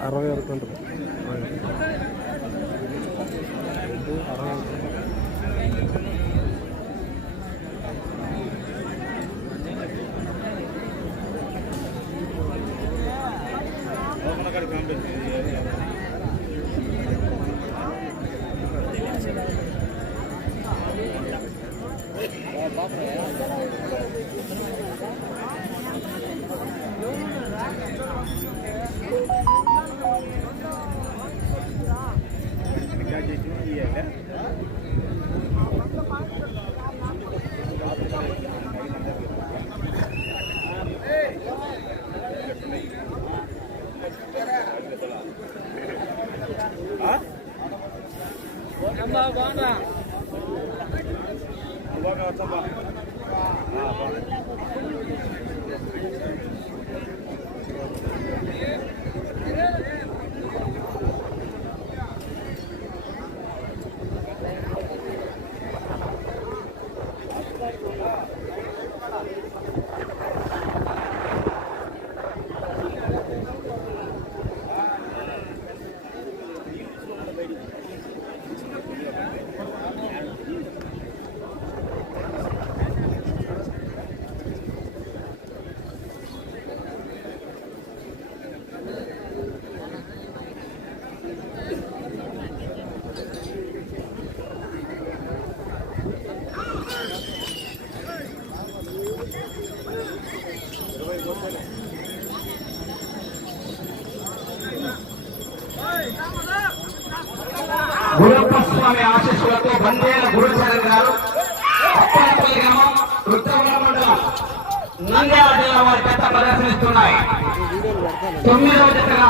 అరవై వరకు ఉంటుంది అరవై గురప్ప స్వామి ఆశీస్సులతో బందేల గురుచరణ్ గారు అప్పనపల్లి గ్రామం రుద్రవరం మండలం నంద్యాల జిల్లా వారి పెద్ద ప్రదర్శనిస్తున్నాయి. తొమ్మిదవ జతగా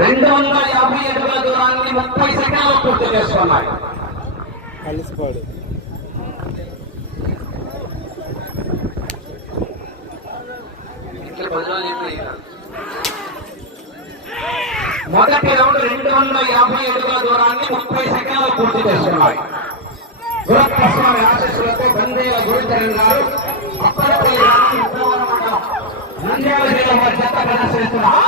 రెండు వందల యాభై అడుగుల దూరాన్ని ముప్పై సెకండ్లు పూర్తి చేస్తున్నాయి కలిసిపోడు. మొదటి రౌండ్ రెండు వందల యాభై అడుగుల దూరాన్ని ముప్పై సెకండ్లు పూర్తి చేస్తున్నాయి. గురప్రస్వామి ఆశీస్సులతో బందేల గురుచరణ్ గారు అప్పటికే నంద్యాల జిల్లా వారి చెత్త ప్రదర్శిస్తున్నారు.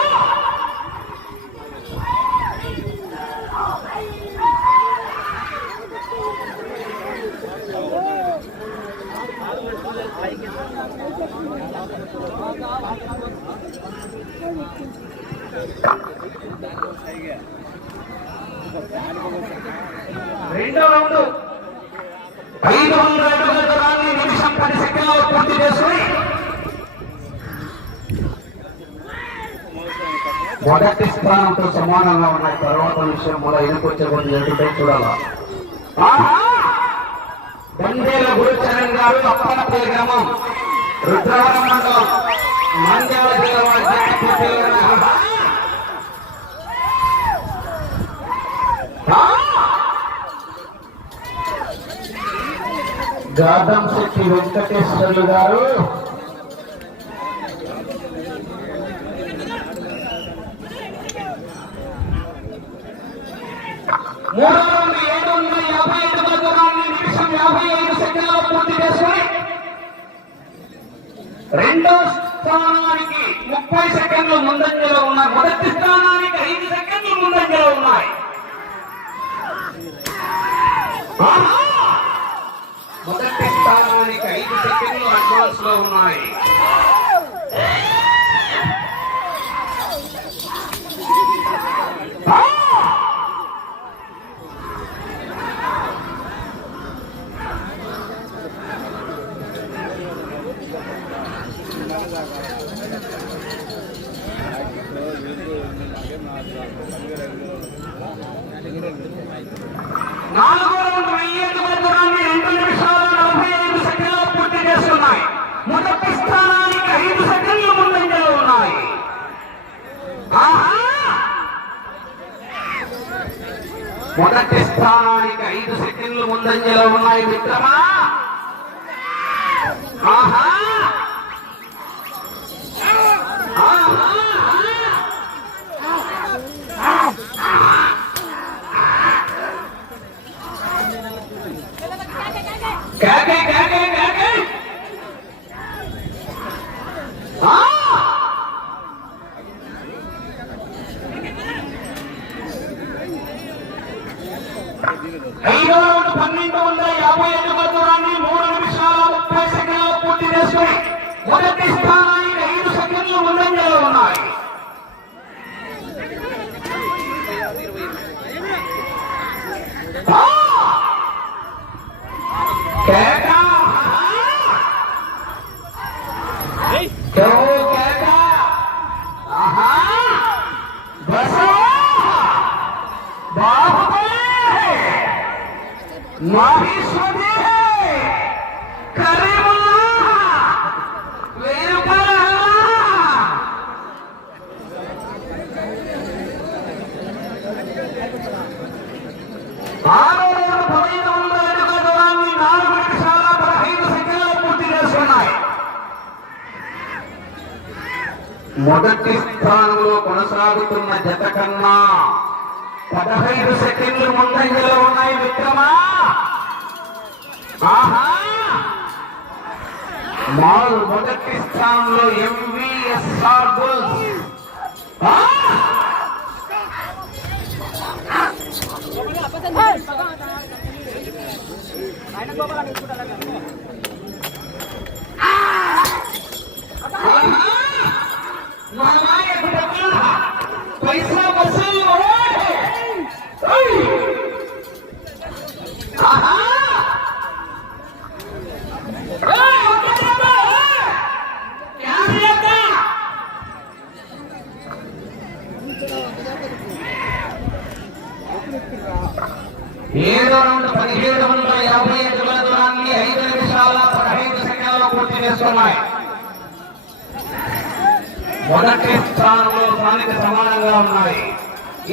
రెండో రౌండ్. ఐదు వందల అడుగుల దూరాన్ని నిమిషం పది సెకండ్లో పూర్తి చేసుకుని మొదటి స్థానంతో సమానంగా ఉన్న తర్వాత విషయం కూడా ఎన్నుకొచ్చే కొద్ది ఎదుగుతాయి చూడాలా? బందేల గురుచరణ్ గారు అప్పనపల్లి గ్రామం రుద్రవరం మండలం మండ్యాల జిల్లా గాదం శెట్టి వెంకటేశ్వర్లు గారు మూడో రౌండ్ ఏడు వందల యాభై ఐదు దూరాన్ని నిమిషం యాభై ఐదు పూర్తి చేసుకుని రెండో స్థానానికి ముప్పై సెకండ్లు ముందంజలో ఉన్నాయి మొదటి స్థానానికి ఐదు సెకండ్లు ముందంజలో ఉన్నాయి ఆహా! మొదటి స్థానానికి ఐదు సెకండ్లు అడ్వాన్స్లో ఉన్నాయి. మొదటి స్థానానికి ఐదు సెకండ్లు ముందంజలో ఉన్నాయి మిత్రమా? ఆహా! क्या क्या మొదటి స్థానాన్ని ఐదు సెకండ్లు ముందంజలో ఉన్నాయి Maheshwar మొదటి స్థానంలో కొనసాగుతున్న జత కన్నా పదహైదు సెకండ్లు ముందంజలో ఉన్నాయి విక్రమా. మాల్ మొదటి స్థానంలో ఎంవిఎస్ఆర్ బుల్స్ ఆయన గోపాల మొదటి స్థానంలో స్థానిక సమానంగా ఉన్నాయి.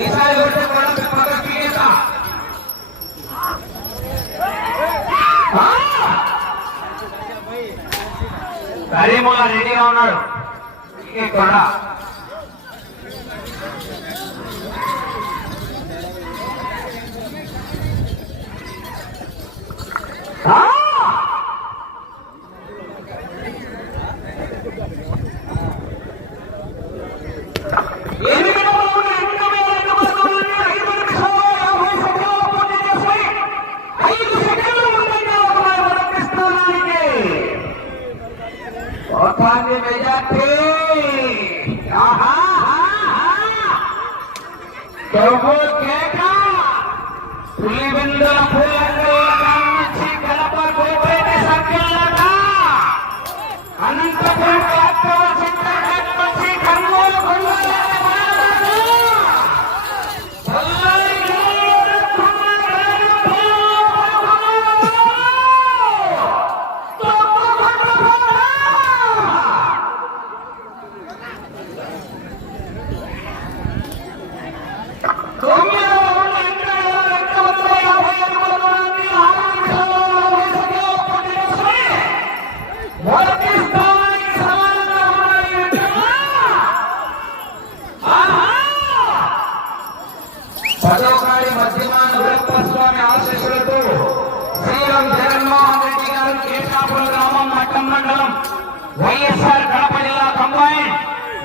ఈసారి కరీముల్లా రెడీగా ఉన్నాడు. ఇక్కడ Ah! స్వామి మెజార్టీ ప్రభు కేక పులి బిందుల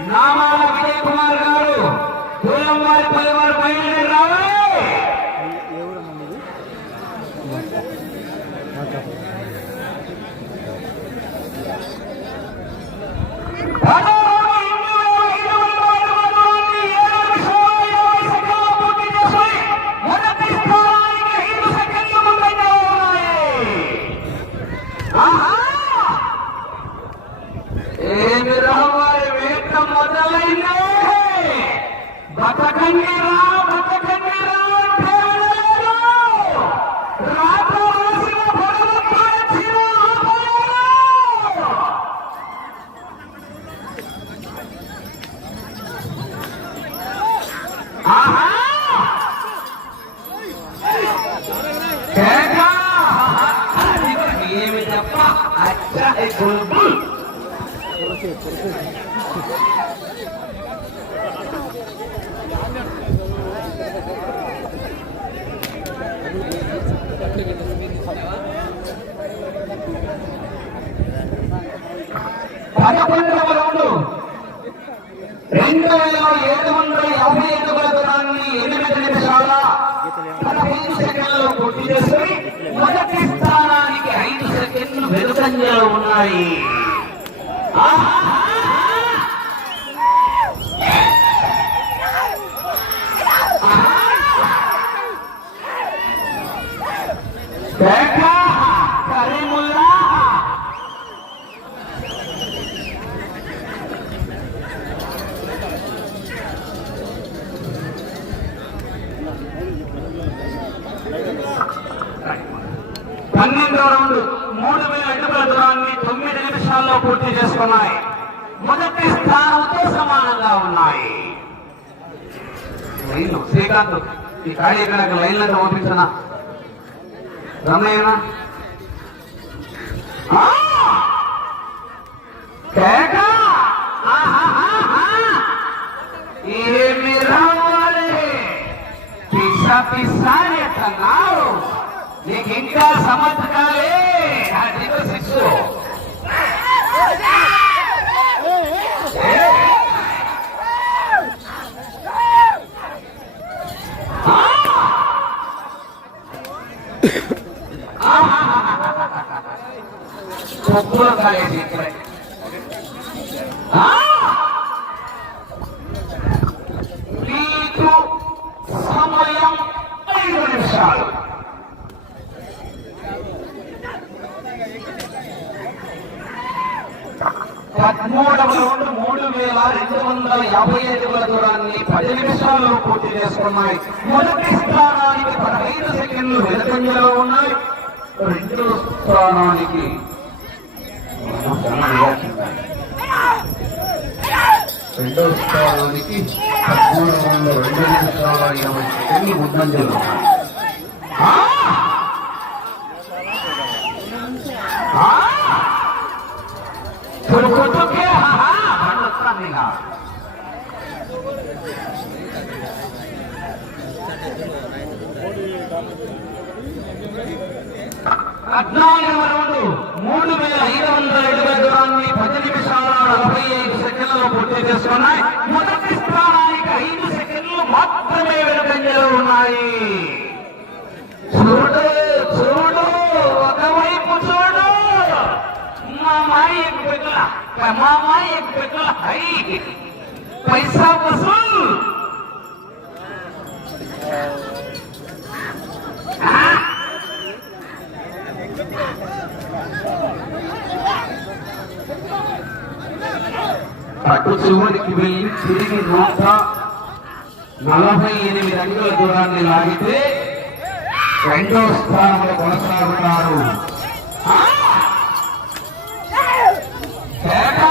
నామాల విజయ్ కుమార్ గారు దూరం వారి పది వారు బయలుదేరి రావాలి పదకొండవ రౌండ్ రెండు వేల ఏడు వందల యాభై ఐదు మొదటి స్థానానికి ఐదు సెకండ్లు వెనుకంజలో ఉన్నాయి. ఆహా పూర్తి చేసుకున్నాయి. మొదటి స్థానంతో సమానంగా ఉన్నాయి. లైన్లు శ్రీకాంత్ ఈ ఖాళీ ఎక్కడ లైన్లను పంపించనా రమయ్యనా ఏమి రావాలి? పిస్స పిస్సాని అన్నావు నీకు ఇంకా సమర్థకాలే అది కొప్పుల కాలేజీ ఇక్కడే. సమయం ఐదు నిమిషాలు. పదమూడవ రౌండ్ మూడు వేల రెండు వందల యాభై అడుగుల దూరాన్ని పది నిమిషాల్లో పూర్తి చేసుకున్నాయి. మొదటి స్థానానికి పదహైదు సెకండ్లు వెనుకంజలో ఉన్నాయి. రెండో స్థానానికి రెండవ స్థానానికి పదమూడు రెండు నిమిషాల ఇరవై సెకండ్లు ముందంజలో మూడు వేల ఐదు వందల అడుగుల దూరాన్ని పది నిమిషాలు. నలభై ఐదు సెకండ్లు పూర్తి చేసుకున్నాయి. మొదటి స్థానానికి ఐదు సెకండ్లు మాత్రమే వెనుకంజలో ఉన్నాయి. చూడు చూడు ఒకవైపు చూడు. మా మాయ పెట్టుల మా మాయ పెట్టుల హై. పైసా వసూల్. పట్టు చివరికి వెళ్ళి తిరిగి నూట నలభై ఎనిమిది అంగుల దూరాన్ని లాగితే రెండో స్థానంలో కొనసాగుతారు ఆ! కేక!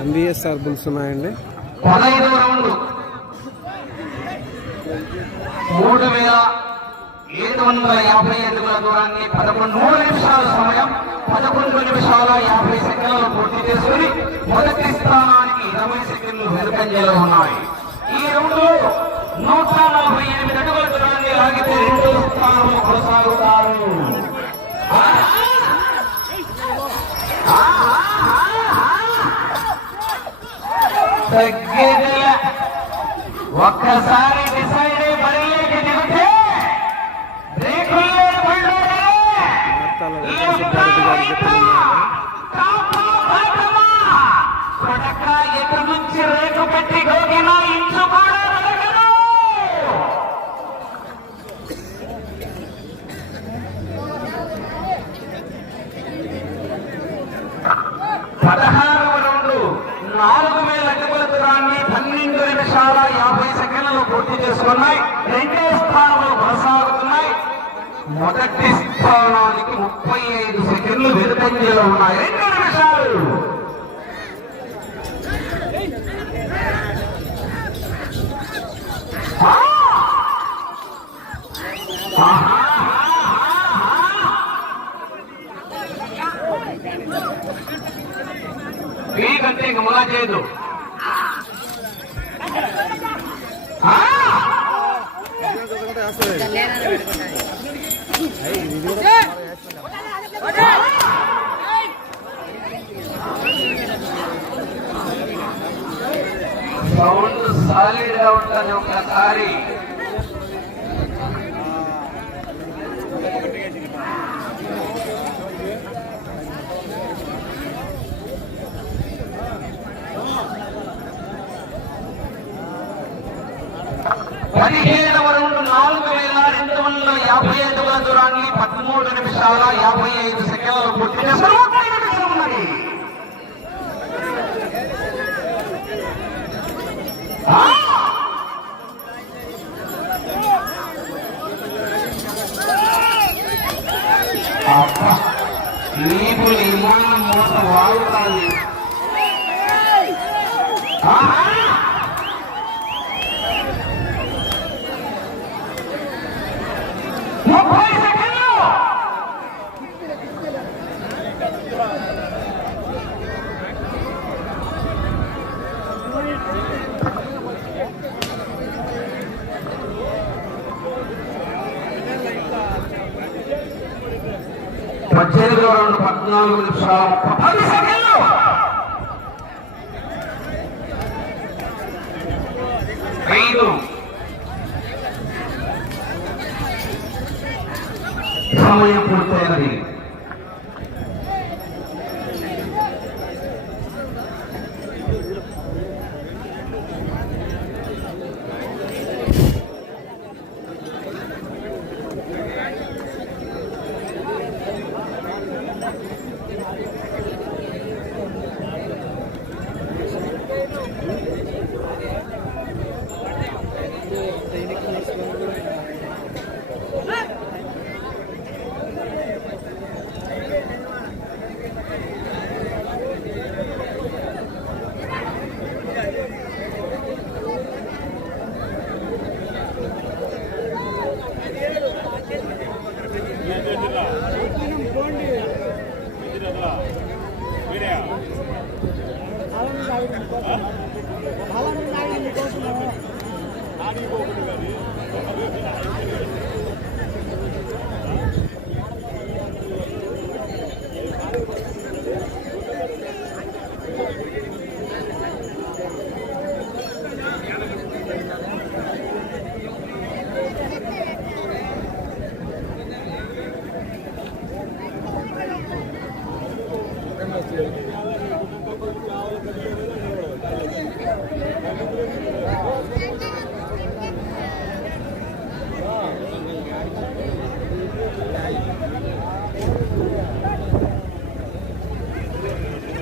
ఎంబీఎస్ఆర్ బుల్స్ ఉన్నాయండి పదహైదవ రౌండ్. మూడు వేల ఏడు వందల యాభై అడుగుల దూరాన్ని పదకొండు నిమిషాల సమయం పదకొండు నిమిషాల యాభై సెకండ్లు పూర్తి చేసుకుని మొదటి స్థానానికి ఇరవై సెకండ్లు వెనుకంజలో ఉన్నాయి. ఈ రౌండ్లో నూట నలభై ఎనిమిది అడుగుల దూరాన్ని లాగితే రెండో స్థానంలో కొనసాగుతారు. తగ్గేదిలే ఒక్కసారి డిసైడ్ అయి బరిలోకి దిగితే ఎటు నుంచి రేకు పెట్టి గోగిన ఇంచు కూడా వెలగదు. పదహారవ రౌండ్ నాలుగు వేల అడుగుల దూరాన్ని పన్నెండు నిమిషాల యాభై సెకండ్లు పూర్తి రెండో స్థానంలో కొనసాగుతున్నాయి. మొదటి స్థానానికి ముప్పై ఐదు సెకండ్లు వెనుకంజలో ఉన్నాయి. గా ఉంటుంది ఒకసారి పదిహేనవ రౌండ్ నాలుగు వేల రెండు వందల యాభై ఐదవ దూరాన్ని పదమూడు నిమిషాల యాభై ఐదు సెకండ్లు పూర్తి చేశారు ఒక్క నిమిషం ఉన్నది. ఆ! అబ్బా, నీకు విమానం మూత వాగుతాంది పద్దెనిమిది రెండు పద్నాలుగు నిమిషాల పది సెకండ్లు ఐదు సమయం పూర్తయినది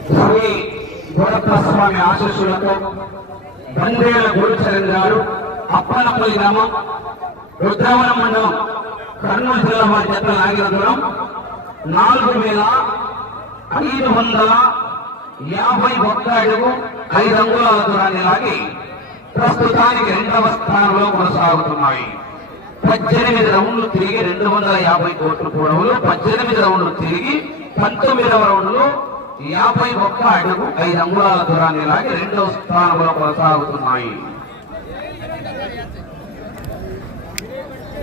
శ్రీ గోడప్ప స్వామి ఆశస్సులతో బందేల గురుచరణ్ గారు అప్పలపల్లి గ్రామం రుద్రవరం మండలం కర్నూలు జిల్లా వారి జత లాగిన దూరం నాలుగు వేల ఐదు వందల యాభై ఒక్క అడుగు ఐదు అంగుళాల దూరాన్ని లాగి ప్రస్తుతానికి రెండవ స్థానంలో కొనసాగుతున్నాయి. పద్దెనిమిది రౌండ్లు తిరిగి రెండు వందల యాభై కోట్ల పొడవులు పద్దెనిమిది రౌండ్లు తిరిగి పంతొమ్మిదవ రౌండ్లో యాభై ఒక్క అడుగు ఐదు అంగుళాల దూరాన్ని లాగి రెండవ స్థానంలో కొనసాగుతున్నాయి.